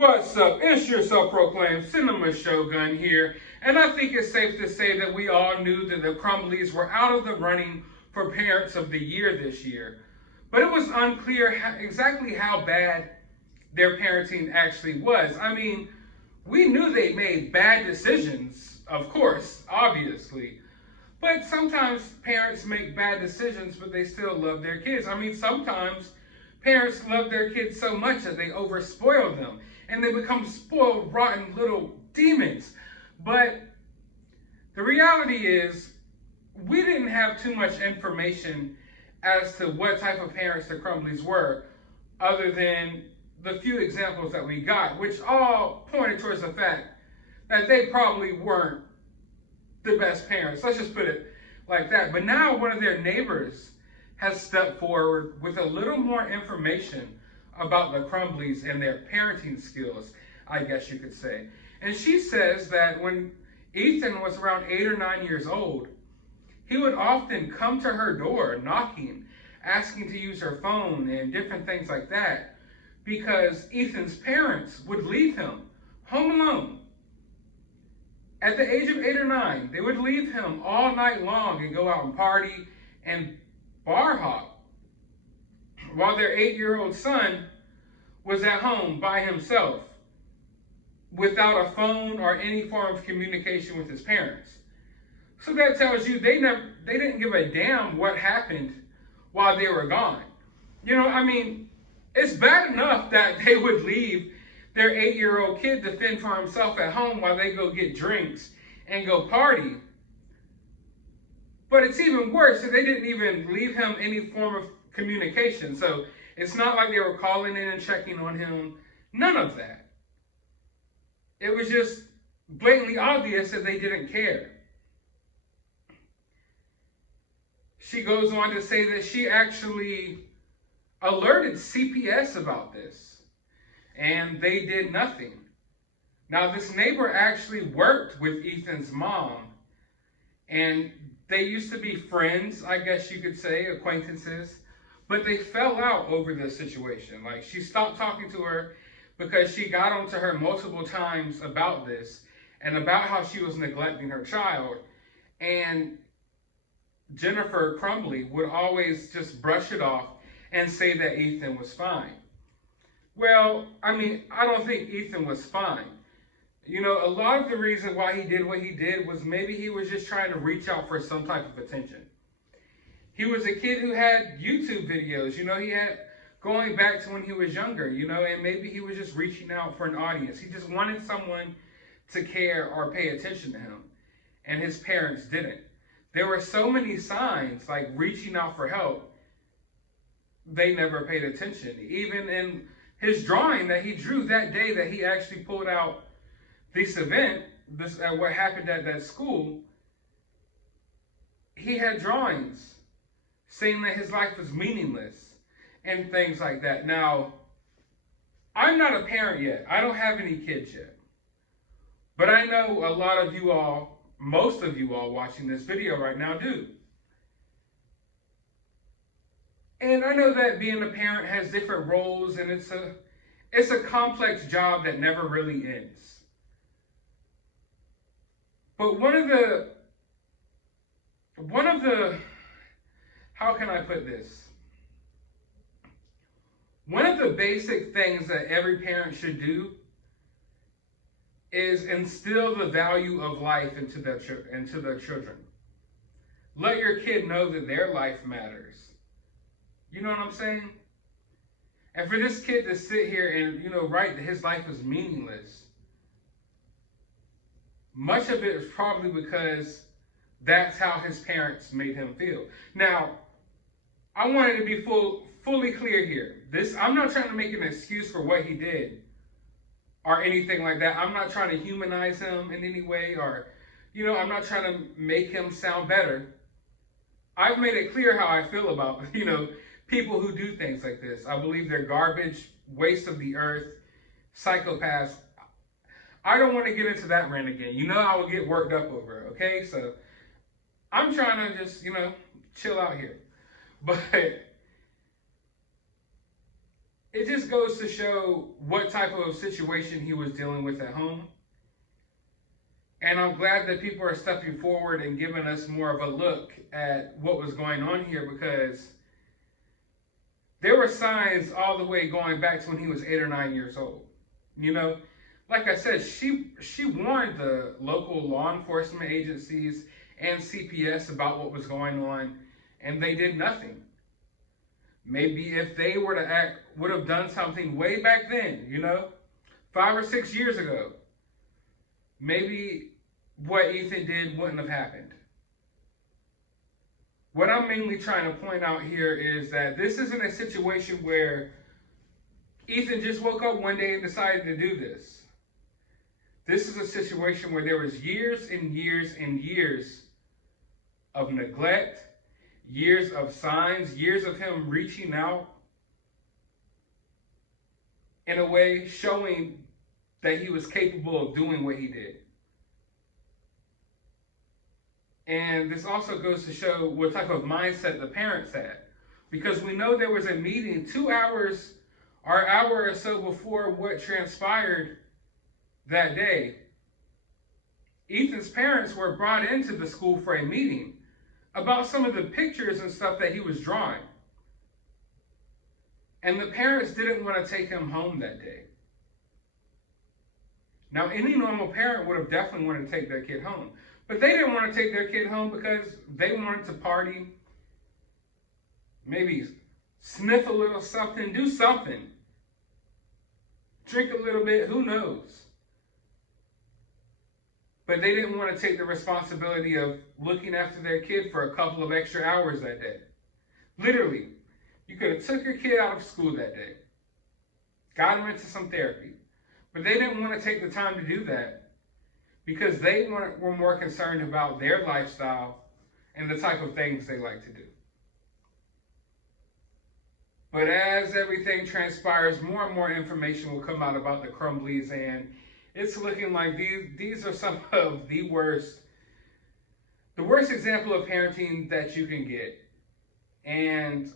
What's up? It's your self-proclaimed cinema shogun here, and I think it's safe to say that we all knew that the Crumbleys were out of the running for Parents of the Year this year. But it was unclear exactly how bad their parenting actually was. I mean, we knew they made bad decisions, of course, obviously. But sometimes parents make bad decisions, but they still love their kids. I mean, sometimes parents love their kids so much that they overspoil them and they become spoiled, rotten little demons. But the reality is, we didn't have too much information as to what type of parents the Crumbleys were, other than the few examples that we got, which all pointed towards the fact that they probably weren't the best parents. Let's just put it like that. But now one of their neighbors has stepped forward with a little more information about the Crumbleys and their parenting skills, I guess you could say. And she says that when Ethan was around 8 or 9 years old, he would often come to her door knocking, asking to use her phone and different things like that, because Ethan's parents would leave him home alone. At the age of 8 or 9, they would leave him all night long and go out and party and bar hop, while their 8-year-old son was at home by himself without a phone or any form of communication with his parents. So that tells you they didn't give a damn what happened while they were gone. You know, I mean, it's bad enough that they would leave their 8-year-old kid to fend for himself at home while they go get drinks and go party. But it's even worse that they didn't even leave him any form of communication. So it's not like they were calling in and checking on him. None of that. It was just blatantly obvious that they didn't care. She goes on to say that she actually alerted CPS about this, and they did nothing. Now, this neighbor actually worked with Ethan's mom, and they used to be friends, I guess you could say, acquaintances, but they fell out over this situation. Like, she stopped talking to her because she got onto her multiple times about this and about how she was neglecting her child. And Jennifer Crumbly would always just brush it off and say that Ethan was fine. Well, I mean, I don't think Ethan was fine. You know, a lot of the reason why he did what he did was maybe he was just trying to reach out for some type of attention. He was a kid who had YouTube videos, you know, he had going back to when he was younger, you know, and maybe he was just reaching out for an audience. He just wanted someone to care or pay attention to him, and his parents didn't. There were so many signs, like reaching out for help, they never paid attention. Even in his drawing that he drew that day that he actually pulled out this event, what happened at that school, he had drawings saying that his life was meaningless and things like that. Now, I'm not a parent yet. I don't have any kids yet. But I know a lot of you all, most of you all watching this video right now do. And I know that being a parent has different roles, and it's a complex job that never really ends. But one of the, how can I put this? One of the basic things that every parent should do is instill the value of life into their children. Let your kid know that their life matters. You know what I'm saying? And for this kid to sit here and, you know, write that his life is meaningless, much of it is probably because that's how his parents made him feel. Now, I wanted to be fully clear here. I'm not trying to make an excuse for what he did or anything like that. I'm not trying to humanize him in any way, or, you know, I'm not trying to make him sound better. I've made it clear how I feel about, you know, people who do things like this. I believe they're garbage, waste of the earth, psychopaths. I don't want to get into that rant again. You know I will get worked up over it, okay? So I'm trying to just, you know, chill out here. But it just goes to show what type of situation he was dealing with at home. And I'm glad that people are stepping forward and giving us more of a look at what was going on here, because there were signs all the way going back to when he was 8 or 9 years old. You know, like I said, she warned the local law enforcement agencies and CPS about what was going on, and they did nothing. Maybe if they were to act, would have done something way back then, 5 or 6 years ago, maybe what Ethan did wouldn't have happened. What I'm mainly trying to point out here is that this isn't a situation where Ethan just woke up one day and decided to do this. This is a situation where there was years and years and years of neglect, years of signs, years of him reaching out in a way showing that he was capable of doing what he did. And this also goes to show what type of mindset the parents had. Because we know there was a meeting 2 hours or an hour or so before what transpired that day. Ethan's parents were brought into the school for a meeting about some of the pictures and stuff that he was drawing. And the parents didn't want to take him home that day. Now, any normal parent would have definitely wanted to take their kid home. But they didn't want to take their kid home because they wanted to party, maybe sniff a little something, do something. Drink a little bit, who knows? But they didn't want to take the responsibility of looking after their kid for a couple of extra hours that day. Literally, you could have took your kid out of school that day, got him into some therapy. But they didn't want to take the time to do that because they were more concerned about their lifestyle and the type of things they like to do. But as everything transpires, more and more information will come out about the Crumbleys, and it's looking like these are some of the worst example of parenting that you can get. And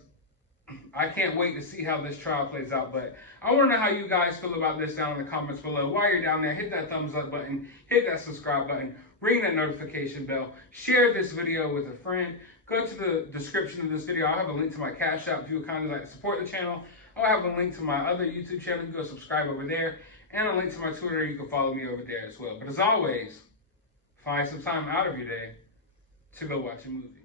I can't wait to see how this trial plays out, but I want to know how you guys feel about this down in the comments below. While you're down there, hit that thumbs up button, hit that subscribe button, ring that notification bell, share this video with a friend. Go to the description of this video. I'll have a link to my CashApp if you would kindly like to support the channel. I'll have a link to my other YouTube channel. You can go subscribe over there, and a link to my Twitter. You can follow me over there as well. But as always, find some time out of your day to go watch a movie.